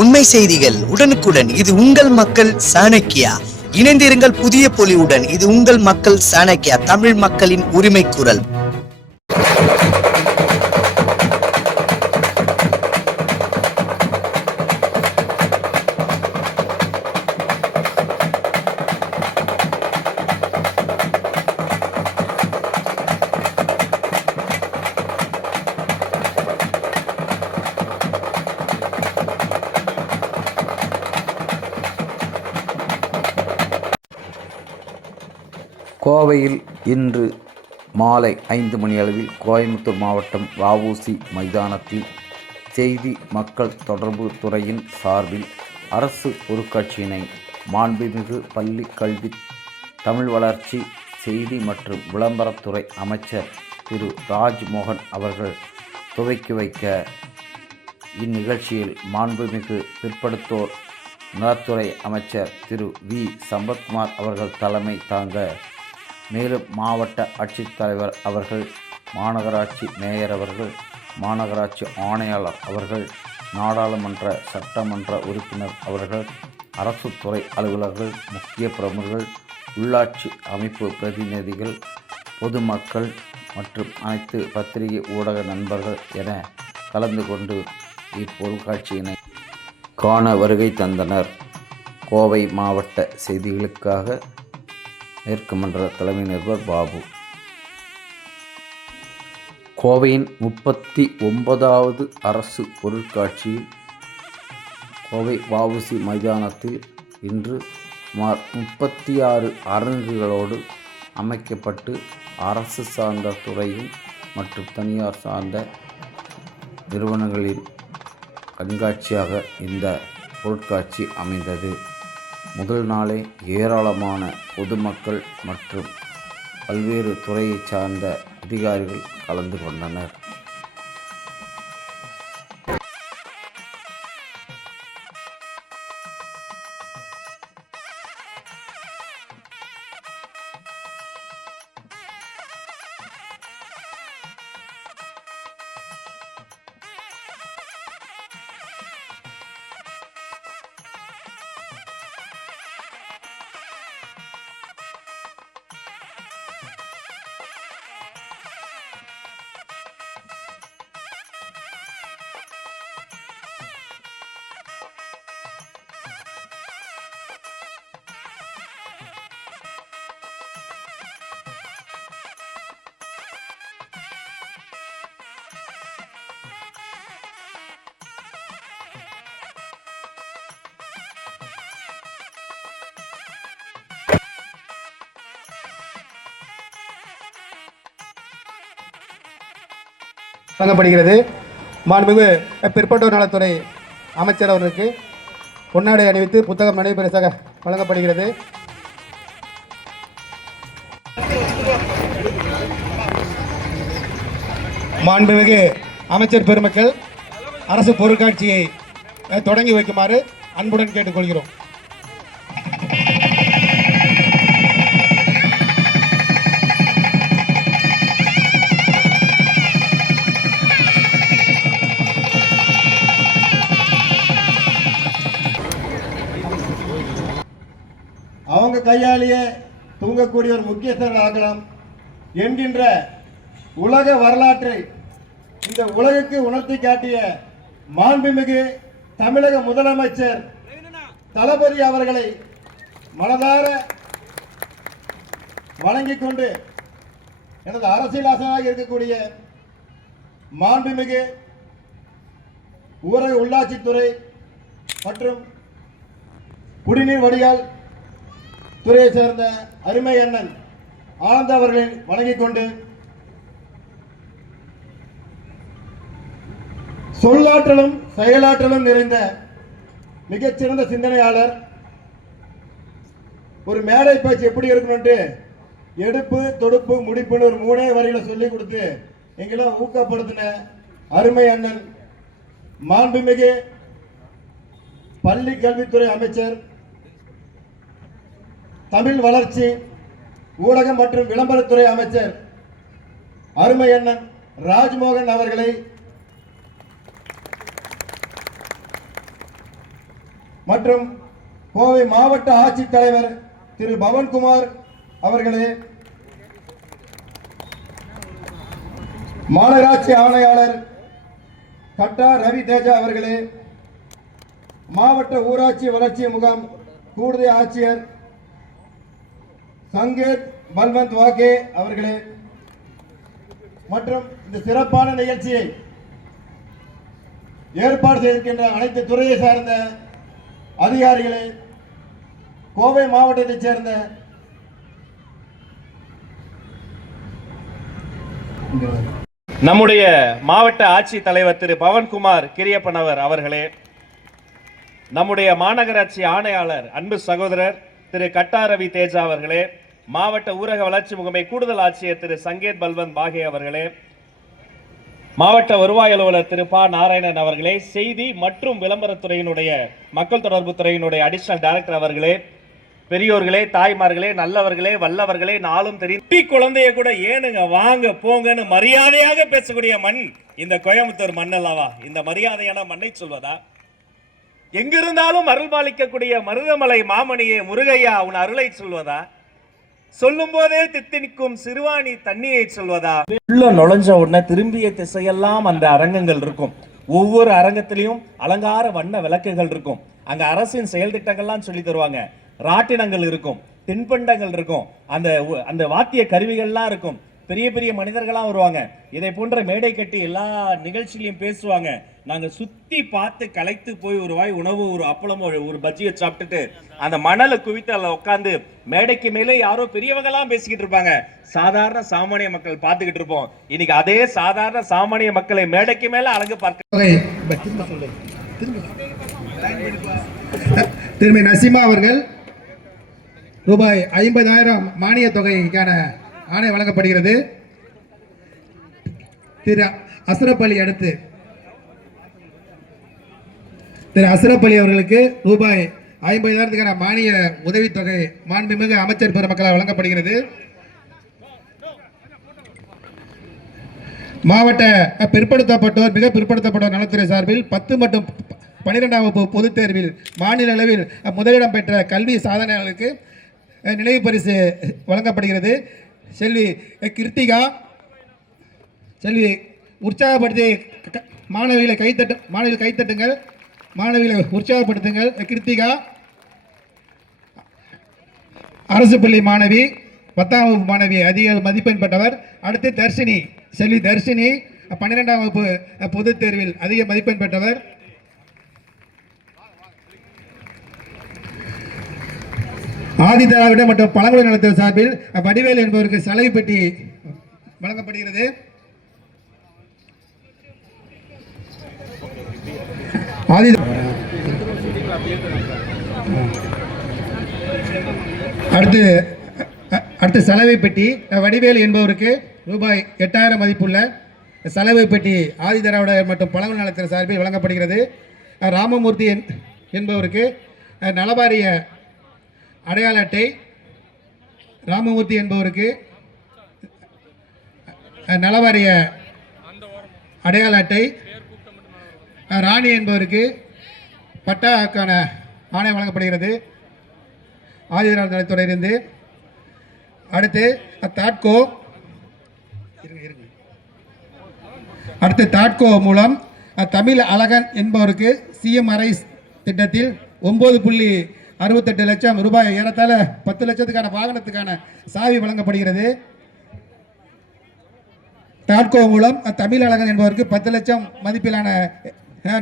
உண்மை செய்திகள் உடனுக்குடன். இது உங்கள் மக்கள் சாணக்கியா. இணைந்திருங்கள் புதிய பொலிவுடன். இது உங்கள் மக்கள் சாணக்கியா, தமிழ் மக்களின் உரிமை குரல். கோவையில் இன்று மாலை 5 மணி அளவில் கோயம்புத்தூர் மாவட்டம் வ.உ.சி. மைதானத்தில் செய்தி மக்கள் தொடர்பு துறையின் சார்பில் அரசு பொருட்காட்சியினை மாண்புமிகு பள்ளி கல்வி, தமிழ் வளர்ச்சி, செய்தி மற்றும் விளம்பரத்துறை அமைச்சர் திரு ராஜ்மோகன் அவர்கள் துவக்கி வைக்க, இந்நிகழ்ச்சியில் மாண்புமிகு பிற்படுத்தோர் நலத்துறை அமைச்சர் திரு வி. சம்பத்குமார் அவர்கள் தலைமை தாங்க, மேலும் மாவட்ட ஆட்சித்தலைவர் அவர்கள், மாநகராட்சி மேயர் அவர்கள், மாநகராட்சி ஆணையாளர் அவர்கள், நாடாளுமன்ற சட்டமன்ற உறுப்பினர் அவர்கள், அரசு துறை அலுவலர்கள், முக்கிய பிரமுகர்கள், உள்ளாட்சி அமைப்பு பிரதிநிதிகள், பொதுமக்கள் மற்றும் அனைத்து பத்திரிகை ஊடக நண்பர்கள் என கலந்து கொண்டு இப்பொருட்காட்சியினை காண வருகை தந்தனர். கோவை மாவட்ட செய்திகளுக்காக மேற்கு மன்ற தலைமை நிருபர் பாபு. கோவையின் 39வது அரசு பொருட்காட்சியில் கோவை வ.உ.சி. மைதானத்தில் இன்று சுமார் 36 அரங்குகளோடு அமைக்கப்பட்டு, அரசு சார்ந்த துறையும் மற்றும் தனியார் சார்ந்த நிறுவனங்களின் கண்காட்சியாக இந்த பொருட்காட்சி அமைந்தது. முதல் நாளே ஏராளமான பொதுமக்கள் மற்றும் பல்வேறு துறையை சார்ந்த அதிகாரிகள் கலந்து கொண்டனர். வழங்கப்படுகிறது. மாண்புமிகு பிற்பட்டோர் நலத்துறை அமைச்சர் அவர்களுக்கு பொன்னாடை அணிவித்து புத்தகம் நடைபெறசாக வழங்கப்படுகிறது. மாண்புமிகு அமைச்சர் பெருமக்கள், அரசு பொருட்காட்சியை தொடங்கி வைக்குமாறு அன்புடன் கேட்டுக்கொள்கிறோம். அவங்க கையாலேயே தூங்கக்கூடிய ஒரு முக்கியஸ்தர்கள் ஆகலாம் என்கின்ற உலக வரலாற்றை இந்த உலகுக்கு உணர்த்தி காட்டிய மாண்புமிகு தமிழக முதலமைச்சர் தளபதி அவர்களை மனதார வணங்கிக் கொண்டு, எனது அரசியல் ஆசனாக இருக்கக்கூடிய மாண்புமிகு ஊரக உள்ளாட்சித்துறை மற்றும் குடிநீர் வடிகால் துறையை சேர்ந்த அருமை அண்ணன் ஆனந்த் அவர்களை வணங்கிக் கொண்டு, சொல்லாற்றலும் செயலாற்றலும் நிறைந்த மிகச்சிறந்த சிந்தனையாளர், ஒரு மேடை பேச்சு எப்படி இருக்கணும்ட்டு எடுப்பு தொடுப்பு முடிப்புன்னு ஒரு 3 வரிகளை சொல்லி கொடுத்து எங்கெல்லாம் ஊக்கப்படுத்தின அருமை அண்ணன் மாண்புமிகு பள்ளி கல்வித்துறை அமைச்சர், தமிழ் வளர்ச்சி, ஊடகம் மற்றும் விளம்பரத்துறை அமைச்சர் அருமை அண்ணன் ராஜ்மோகன் அவர்களை மற்றும் கோவை மாவட்ட ஆட்சித்தலைவர் திரு பவன்குமார் அவர்களே, மாநகராட்சி ஆணையாளர் கட்டா ரவி தேஜா அவர்களே, மாவட்ட ஊராட்சி வளர்ச்சி முகாம் கூடுதல் ஆட்சியர் சங்கேத் பல்வந்த் வாகே அவர்களே மற்றும் இந்த சிறப்பான நிகழ்ச்சியை ஏற்பாடு செய்திருக்கின்ற அனைத்து துறையை சார்ந்த அதிகாரிகளே, கோவை மாவட்டத்தைச் சேர்ந்த நம்முடைய மாவட்ட ஆட்சித் தலைவர் திரு பவன்குமார் கிரியப்பனவர் அவர்களே, நம்முடைய மாநகராட்சி ஆணையாளர் அன்பு சகோதரர் திரு கட்டா ரவி தேஜா அவர்களே, மாவட்ட ஊரக வளர்ச்சி முகமை கூடுதல் ஆட்சியர் திரு சங்கேத் பல்வந்த் பாகே அவர்களே, மாவட்ட வருவாய் அலுவலர் திரு பா நாராயணன் அவர்களே, செய்தி மற்றும் விளம்பரத்துறையினுடைய மக்கள் தொடர்பு துறையினுடைய அடிஷனல் டைரக்டர் அவர்களே, பெரியோர்களே, தாய்மார்களே, நல்லவர்களே, வல்லவர்களே, நாளும் தெரியும் குழந்தைய கூட ஏனுங்க வாங்க போங்கன்னு மரியாதையாக பேசக்கூடிய மண் இந்த கோயம்புத்தூர் மண் அல்லவா? இந்த மரியாதையான மண்ணை சொல்வதா? எங்கிருந்தாலும் அருள் பாலிக்கக்கூடிய மருதமலை மாமணியே முருகையா உன் அருளை சொல்வதா? சொல்லும் போதே தித்தினிக்கும் சிறுவாணி தண்ணியை சொல்வதா? உள்ள நுழைஞ்ச உடனே திரும்பிய திசையெல்லாம் அந்த அரங்கங்கள் இருக்கும். ஒவ்வொரு அரங்கத்திலையும் அலங்கார வண்ண விளக்குகள் இருக்கும். அங்க அரசின் செயல் திட்டங்கள்லாம் சொல்லி தருவாங்க. ராட்டினங்கள் இருக்கும், தின்பண்டங்கள் இருக்கும், அந்த வாத்திய கருவிகள்லாம் இருக்கும். பெரிய பெரிய மனிதர்களாம் வருவாங்க. இதை போன்ற மேடை கட்டி எல்லா நிகழ்ச்சியிலையும் பேசுவாங்க. நாங்க சுத்தி பார்த்து களைத்து போய் ஒரு வாய் உணவு, ஒரு அப்பளமோ, ஒரு பஜ்ஜியை சாப்பிட்டுட்டு அந்த மணலை குவித்து அதில் உட்காந்து மேடைக்கு மேலே யாரோ பெரியவங்கலாம் பேசிக்கிட்டு இருப்பாங்க. சாதாரண சாமானிய மக்கள் பார்த்துக்கிட்டு இருப்போம். இன்னைக்கு அதே சாதாரண சாமானிய மக்களை மேடைக்கு மேல அழகு பார்க்க திருமதி நசீமா அவர்கள் ரூபாய் 50,000 மானிய தொகைக்கான ஆணை வழங்கப்படுகிறது. திரு அஸ்ரப் அலி அடுத்து திரு அஸ்ரப் அலி அவர்களுக்கு ரூபாய் 50,000 மானிய உதவித்தொகை மாண்புமிகு அமைச்சர் பெருமக்களால் வழங்கப்படுகிறது. மாவட்ட பிற்படுத்தப்பட்டோர் மிக பிற்படுத்தப்பட்டோர் நலத்துறை சார்பில் 10 மற்றும் 12ஆம் வகுப்பு பொதுத் தேர்வில் மாநில அளவில் முதலிடம் பெற்ற கல்வி சாதனையாளர்களுக்கு நினைவு பரிசு வழங்கப்படுகிறது. செல்வி கிருத்திகா, செல்வி உற்சாகப்படுத்தி மாணவிகளை கைத்தட்டுங்கள், மாணவிகளை உற்சாகப்படுத்துங்கள். கிருத்திகா அரசு பள்ளி மாணவி, 10ஆம் வகுப்பு மாணவி, அதிக மதிப்பெண் பெற்றவர். அடுத்து தர்ஷினி, செல்வி தர்ஷினி 12ஆம் வகுப்பு பொதுத் தேர்வில் அதிக மதிப்பெண் பெற்றவர். ஆதி திராவிட மற்றும் பழங்குடி நலத்துறை சார்பில் வடிவேல் என்பவருக்கு சலவை பெட்டி வழங்கப்படுகிறது. அடுத்து சலவை பெட்டி வடிவேல் என்பவருக்கு ரூபாய் 8,000 மதிப்புள்ள சலவை பெட்டி ஆதி திராவிட மற்றும் பழங்குடி நலத்துறை சார்பில் வழங்கப்படுகிறது. ராமமூர்த்தி என்பவருக்கு நலவாரிய அடையாள அட்டை, ராமமூர்த்தி என்பவருக்கு நலவாரிய அடையாள அட்டை, ராணி என்பவருக்கு பட்டாக்கான ஆணை வழங்கப்படுகிறது ஆதிதிராவிட நலத்துறையிலிருந்து. அடுத்து தாட்கோ மூலம் தமிழ் அழகன் என்பவருக்கு CMRIS திட்டத்தில் 9.68 லட்சம் ரூபாய், ஏறத்தாழ 10 லட்சத்துக்கான வாகனத்துக்கான சாவி வழங்கப்படுகிறது. தாட்கோ மூலம் தமிழ் அழகன் என்பவருக்கு 10 லட்சம் மதிப்பிலான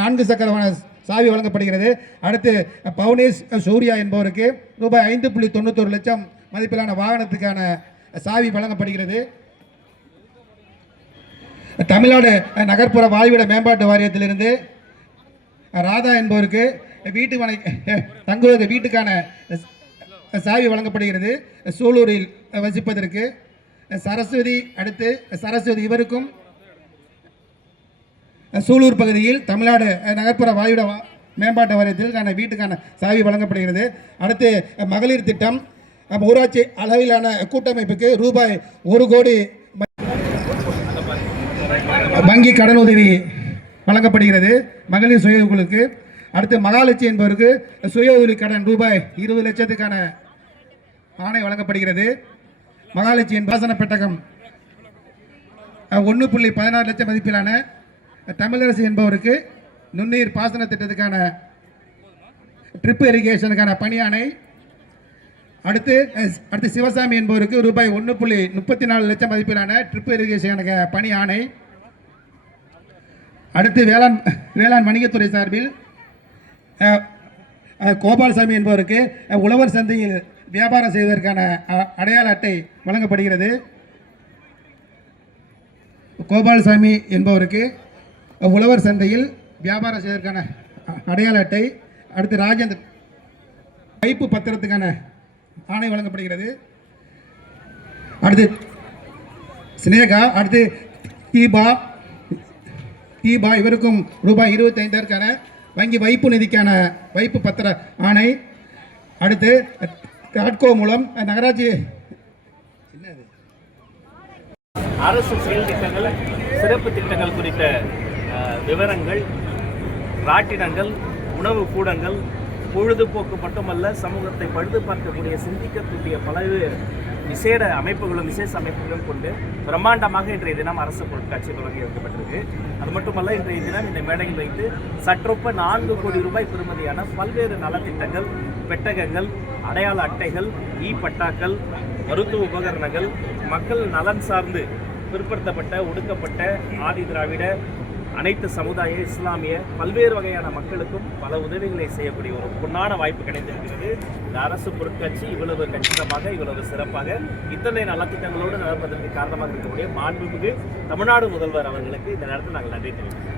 4 சக்கரவான சாவி வழங்கப்படுகிறது. அடுத்து பவுனேஷ் சூர்யா என்பவருக்கு ரூபாய் 5.91 லட்சம் மதிப்பிலான வாகனத்துக்கான சாவி வழங்கப்படுகிறது. தமிழ்நாடு நகர்ப்புற வாழ்விட மேம்பாட்டு வாரியத்திலிருந்து ராதா என்பவருக்கு தங்குவதற்கு வீட்டுக்கான சாவி வழங்கப்படுகிறது. சூலூரில் வசிப்பதற்கு. சரஸ்வதி, அடுத்து சரஸ்வதி இவருக்கும் சூலூர் பகுதியில் தமிழ்நாடு நகர்ப்புற வாழ்விட மேம்பாட்டு வாரியத்தில் வீட்டுக்கான சாவி வழங்கப்படுகிறது. அடுத்து மகளிர் திட்டம் ஊராட்சி அளவிலான கூட்டமைப்புக்கு ரூபாய் 1 கோடி வங்கி கடனுதவி வழங்கப்படுகிறது மகளிர் சுய குழுக்கு. அடுத்து மகாலட்சுமி என்பவருக்கு சுய உதவி கடன் ரூபாய் 20 லட்சத்துக்கான ஆணை வழங்கப்படுகிறது. மகாலட்சுமி பாசன பெட்டகம் 1.16 லட்சம் மதிப்பிலான தமிழரசு என்பவருக்கு நுண்ணீர் பாசன திட்டத்துக்கான ட்ரிப் இரிகேஷனுக்கான பணி ஆணை. அடுத்து சிவசாமி என்பவருக்கு ரூபாய் 1.34 லட்சம் மதிப்பிலான ட்ரிப் இரிகேஷனுக்கான பணி ஆணை. அடுத்து வேளாண் வணிகத்துறை சார்பில் கோபால்சாமி என்பவருக்கு உழவர் சந்தையில் வியாபாரம் செய்வதற்கான அடையாள அட்டை வழங்கப்படுகிறது. கோபால்சாமி என்பவருக்கு உழவர் சந்தையில் வியாபாரம் செய்வதற்கான அடையாள அட்டை. அடுத்து ராஜேந்திர வைப்பு பத்திரத்துக்கான ஆணை வழங்கப்படுகிறது. அடுத்து சினேகா, அடுத்து தீபா இவருக்கும் ரூபாய் 25,000க்கான வங்கி வைப்பு நிதிக்கான வைப்பு பத்திர ஆணை. அடுத்து காட்கோ மூலம் நகராட்சி அரசு செயல் திட்டங்கள், சிறப்பு திட்டங்கள் குறித்த விவரங்கள், ராட்டினங்கள், உணவு கூடங்கள், பொழுதுபோக்கு மட்டுமல்ல சமூகத்தை பழுது பார்க்கக்கூடிய சிந்திக்கக்கூடிய பல்வேறு விசேஷ அமைப்புகளும் கொண்டு பிரம்மாண்டமாக இன்றைய தினம் அரசு பொருட்காட்சி தொடங்கி வைக்கப்பட்டிருக்கு. அது மட்டுமல்ல, இன்றைய தினம் இந்த மேடையில் வைத்து சற்றொப்ப 4 கோடி ரூபாய் பெறுமதியான பல்வேறு நலத்திட்டங்கள், பெட்டகங்கள், அடையாள அட்டைகள், பட்டாக்கள், மருத்துவ உபகரணங்கள், மக்கள் நலன் சார்ந்து பிற்படுத்தப்பட்ட, ஒடுக்கப்பட்ட, ஆதி திராவிட, அனைத்து சமுதாய, இஸ்லாமிய பல்வேறு வகையான மக்களுக்கும் பல உதவிகளை செய்யக்கூடிய ஒரு பொன்னான வாய்ப்பு கிடைத்திருக்கிறது. இந்த அரசு பொருட்காட்சி இவ்வளவு கச்சிதமாக, இவ்வளவு சிறப்பாக, இத்தனை நலத்திட்டங்களோடு நடப்பதற்கு காரணமாக இருக்கக்கூடிய மாண்புமிகு தமிழ்நாடு முதல்வர் அவர்களுக்கு இந்த நேரத்தில் நாங்கள் நன்றி தெரிவிக்கிறோம்.